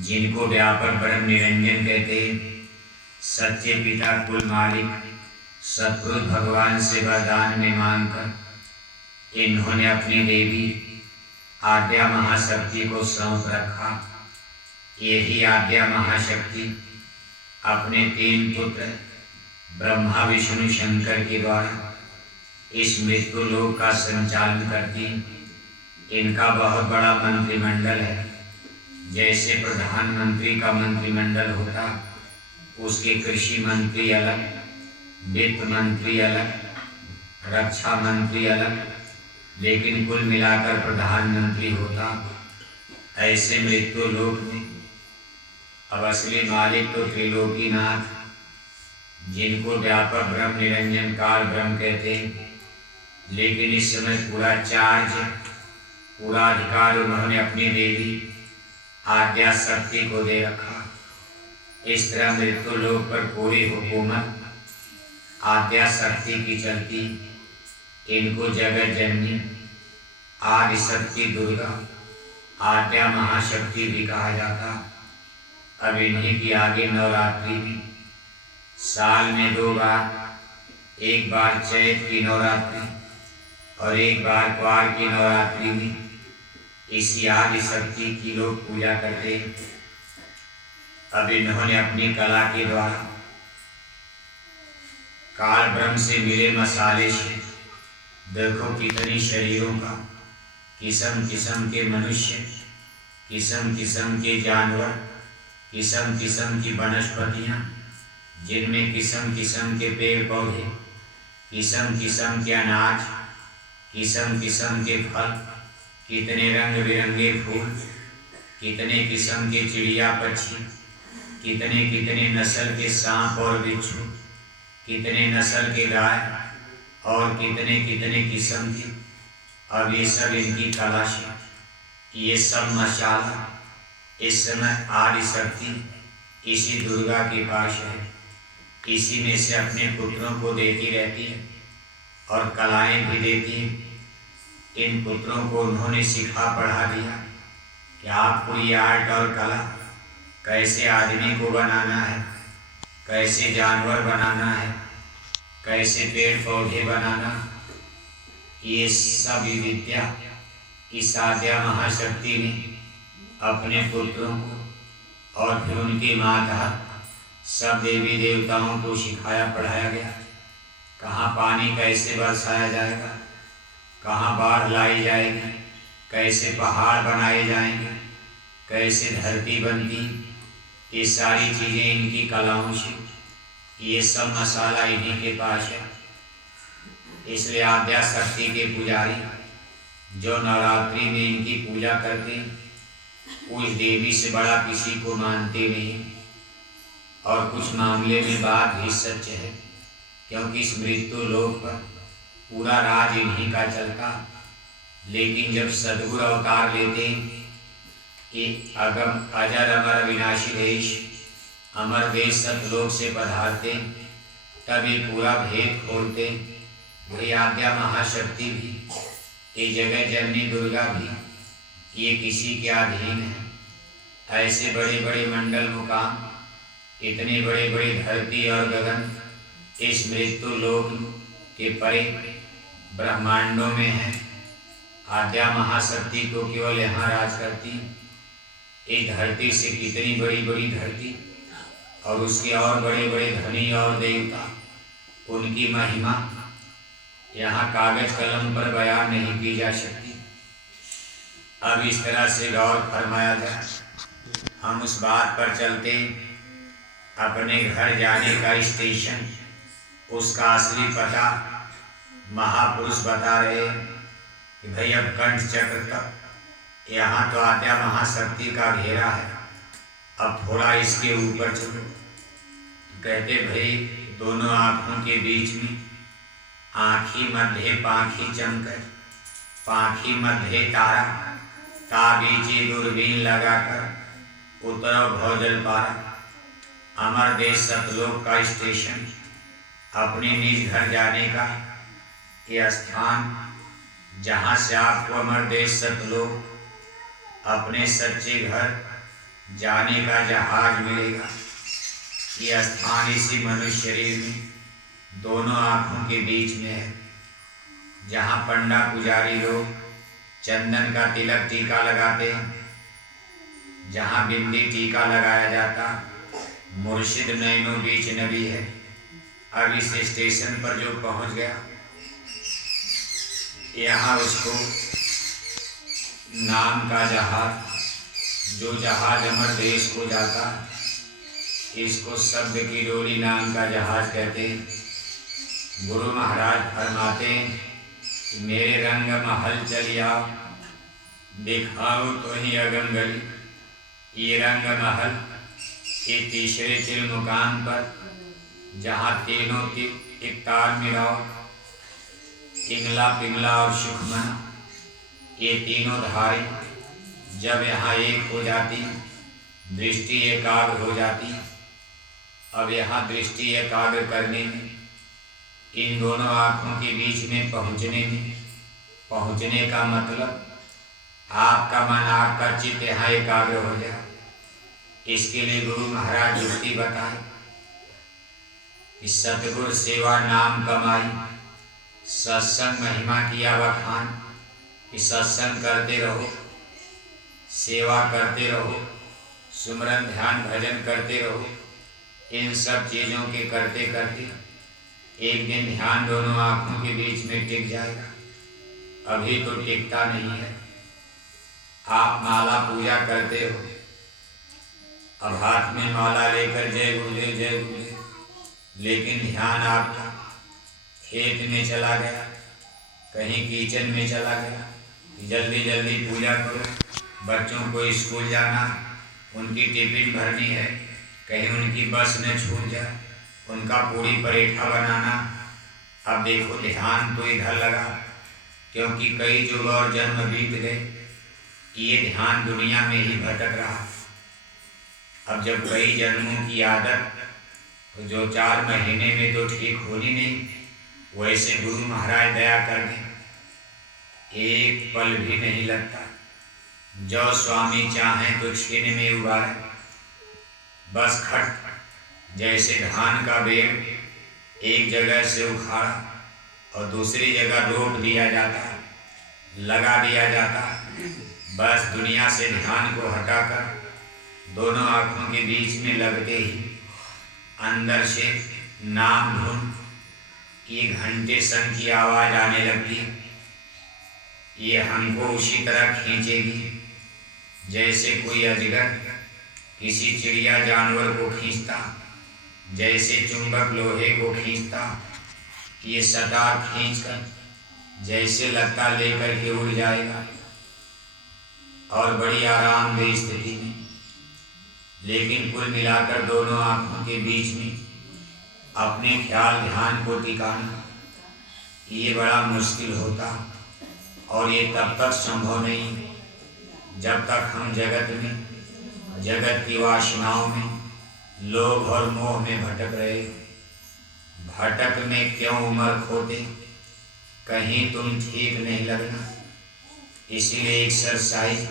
जिनको व्यापक ब्रह्म निरंजन कहते, सच्चे पिता कुल मालिक सतगुरु भगवान से वरदान में मांगकर इन्होंने अपनी देवी आद्या महाशक्ति को सौंप रखा। यही आद्या महाशक्ति अपने 3 पुत्र ब्रह्मा विष्णु शंकर के द्वारा इस मृत्यु लोक का संचालन करती। इनका बहुत बड़ा मंत्रिमंडल है। जैसे प्रधानमंत्री का मंत्रिमंडल होता, उसके कृषि मंत्री अलग, वित्त मंत्री अलग, रक्षा मंत्री अलग, लेकिन कुल मिलाकर प्रधानमंत्री होता। ऐसे मृत्यु लोक में अब असली मालिक तो त्रिलोकीनाथ, जिनको व्यापक ब्रह्म निरंजन काल ब्रह्म कहते, लेकिन इस समय पूरा चार्ज, पूरा अधिकार उन्होंने अपनी देवी आद्या शक्ति को दे रखा। इस तरह मृत्यु लोक पर पूरी हुकूमत आद्या शक्ति की चलती। इनको जगत जननी आदि शक्ति दुर्गा आद्या महाशक्ति भी कहा जाता। अब इन्हीं की आगे नवरात्रि में साल में 2 बार, एक बार चैत की नवरात्रि और एक बार क्वार की नवरात्रि में इसी आदि शक्ति की लोग पूजा करते। अब इन्होंने अपनी कला के द्वारा काल ब्रह्म से मिले मसाले से देखो कितनी शरीरों का, किस्म किस्म के मनुष्य, किस्म किस्म के जानवर, किस्म किस्म की वनस्पतियाँ, जिनमें किस्म किस्म के पेड़ पौधे, किस्म किस्म के अनाज, किस्म किस्म के फल, कितने रंग बिरंगे फूल, कितने किस्म के चिड़िया पक्षी, कितने कितने नस्ल के सांप और बिच्छू, कितने नस्ल के गाय और कितने कितने किस्म के। अब ये सब इनकी कला से, ये सब मसाला इस समय आदि शक्ति इसी दुर्गा के पास है। इसी में से अपने पुत्रों को देती रहती है और कलाएं भी देती है। इन पुत्रों को उन्होंने सिखा पढ़ा दिया कि आपको ये आर्ट और कला कैसे आदमी को बनाना है, कैसे जानवर बनाना है, कैसे पेड़ पौधे बनाना, ये सब विद्या इस आद्या महाशक्ति ने अपने पुत्रों को और फिर उनकी माता सब देवी देवताओं को सिखाया पढ़ाया गया। कहाँ पानी कैसे बरसाया जाएगा, कहाँ बाढ़ लाई जाएगी, कैसे पहाड़ बनाए जाएंगे, कैसे धरती बनती, ये सारी चीज़ें इनकी कलाओं से, ये सब मसाला इन्हीं के पास है। इसलिए आद्या शक्ति के पुजारी जो नवरात्रि में इनकी पूजा करते, उस देवी से बड़ा किसी को मानते नहीं। और कुछ मामले में बात भी सच है, क्योंकि इस मृत्यु लोक पर पूरा राज इन्हीं का चलता। लेकिन जब सद्गुरु अवतार लेते, एक अगम अजर अमर विनाशी देश अमर देश सतलोक से पधारते, तब ये पूरा भेद खोलते। वही आद्या महाशक्ति भी, ये जगत जननी दुर्गा भी, ये किसी के अधीन है। ऐसे बड़े बड़े मंडल मुकाम, इतने बड़े बड़े धरती और गगन इस मृत्यु लोक के परे ब्रह्मांडों में है। आद्या महाशक्ति तो केवल यहाँ राज करती। इस धरती से कितनी बड़ी बड़ी धरती और उसके और बड़े बड़े धनी और देवता, उनकी महिमा यहाँ कागज कलम पर बयान नहीं की जा सकती। अब इस तरह से गौर फरमाया जाए, हम उस बात पर चलते, अपने घर जाने का स्टेशन, उसका असली पता महापुरुष बता रहे कि भाई अब कंठ चक्र तक यहाँ तो आद्या महाशक्ति का घेरा है, अब थोड़ा इसके ऊपर चलो। कहते भाई दोनों आँखों के बीच में आँखी मध्य पाँखी चमकर, पाँखी मध्य तारा, ताबीजे दूरबीन लगाकर उतरो भौजल पारा। अमर देश सतलोक का स्टेशन, अपने निज घर जाने का ये स्थान, जहाँ से आपको अमर देश सतलोक अपने सच्चे घर जाने का जहाज मिलेगा। ये स्थान इसी मनुष्य शरीर में दोनों आँखों के बीच में है, जहाँ पंडा पुजारी लोग चंदन का तिलक टीका लगाते हैं, जहाँ बिंदी टीका लगाया जाता, मुर्शिद नैनो बीच नबी है। अब इस स्टेशन पर जो पहुँच गया, यहाँ उसको नाम का जहाज, जो जहाज अमर देश को जाता, इसको शब्द की डोरी नाम का जहाज कहते हैं। गुरु महाराज फरमाते हैं कि मेरे रंग महल चल आओ, दिखाओ तो ही अगम गली। ये रंग महल के तीसरे तिल मुकाम पर, जहाँ तीनों की एक तार मिलाओ, पिंगला पिंगला और सुखमना, ये तीनों धारें जब यहाँ एक हो जाती, दृष्टि एकाग्र हो जाती। अब यहाँ दृष्टि एकाग्र करने में, इन दोनों आँखों के बीच में पहुँचने का मतलब आपका मन, आपका चित्त यहाँ एकाग्र हो जाए। इसके लिए गुरु महाराज युक्ति बताए कि सतगुरु सेवा नाम कमाई, सत्संग महिमा किया बखान। कि सत्संग करते रहो, सेवा करते रहो, सुमरन ध्यान भजन करते रहो। इन सब चीज़ों के करते करते एक दिन ध्यान दोनों आँखों के बीच में टिक जाएगा। अभी तो टिकता नहीं है। आप माला पूजा करते हो, अब हाथ में माला लेकर जय बोले जय बोले, लेकिन ध्यान आपका खेत में चला गया, कहीं किचन में चला गया। जल्दी जल्दी पूजा करो, बच्चों को स्कूल जाना, उनकी टिफिन भरनी है, कहीं उनकी बस न छूट जाए, उनका पूरी परेठा बनाना। अब देखो ध्यान तो इधर लगा, क्योंकि कई युग और जन्म बीत गए, ये ध्यान दुनिया में ही भटक रहा। अब जब कई जन्मों की आदत, तो जो 4 महीने में तो ठीक होनी नहीं, वैसे गुरु महाराज दया कर दें, एक पल भी नहीं लगता। जो स्वामी चाहें तो छीन में उगाए, बस खट जैसे धान का बेड़ एक जगह से उखाड़ा और दूसरी जगह रोप दिया जाता, लगा दिया जाता। बस दुनिया से ध्यान को हटाकर दोनों आँखों के बीच में लगते ही अंदर से नाम धुन ये घंटे सन की आवाज़ आने लगती। ये हमको उसी तरह खींचेगी जैसे कोई अजगर किसी चिड़िया जानवर को खींचता, जैसे चुंबक लोहे को खींचता। ये सटार खींचकर जैसे लगता लेकर के उड़ जाएगा, और बड़ी आरामदेह स्थिति में। लेकिन कुल मिलाकर दोनों आँखों के बीच में अपने ख्याल ध्यान को टिकाना ये बड़ा मुश्किल होता, और ये तब तक संभव नहीं जब तक हम जगत में, जगत की वासनाओं में, लोभ और मोह में भटक रहे। भटक में क्यों उम्र खोते, कहीं तुम ठीक नहीं लगना। इसीलिए एक्सरसाइज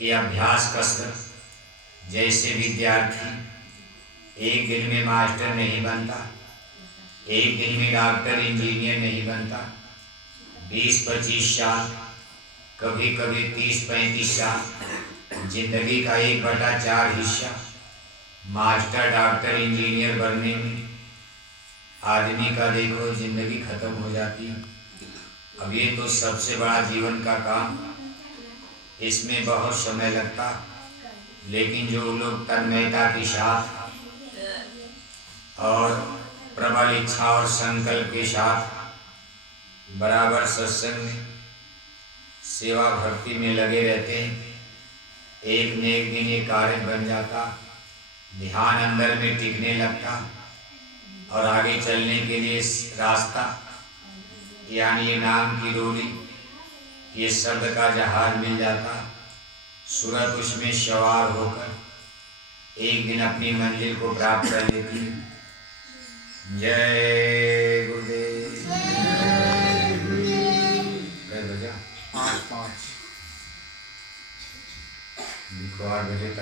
ये अभ्यास कसरत, जैसे विद्यार्थी एक दिन में मास्टर नहीं बनता, एक दिन में डॉक्टर इंजीनियर नहीं बनता। 20-25 साल, कभी कभी 30-35 साल, जिंदगी का 1/4 हिस्सा मास्टर डॉक्टर इंजीनियर बनने में आदमी का देखो जिंदगी खत्म हो जाती है। अब ये तो सबसे बड़ा जीवन का काम, इसमें बहुत समय लगता, लेकिन जो लोग तन्मयता के साथ और प्रबल इच्छा और संकल्प के साथ बराबर सत्संग में, सेवा भक्ति में लगे रहते हैं, एक न एक दिन ये कार्य बन जाता, ध्यान अंदर में टिकने लगता, और आगे चलने के लिए रास्ता यानी ये नाम की डोरी, ये शब्द का जहाज मिल जाता। सूरत उसमें सवार होकर एक दिन अपनी मंजिल को प्राप्त कर लेती। जय गुरुदेव। कई बजा? 8 बजे तक।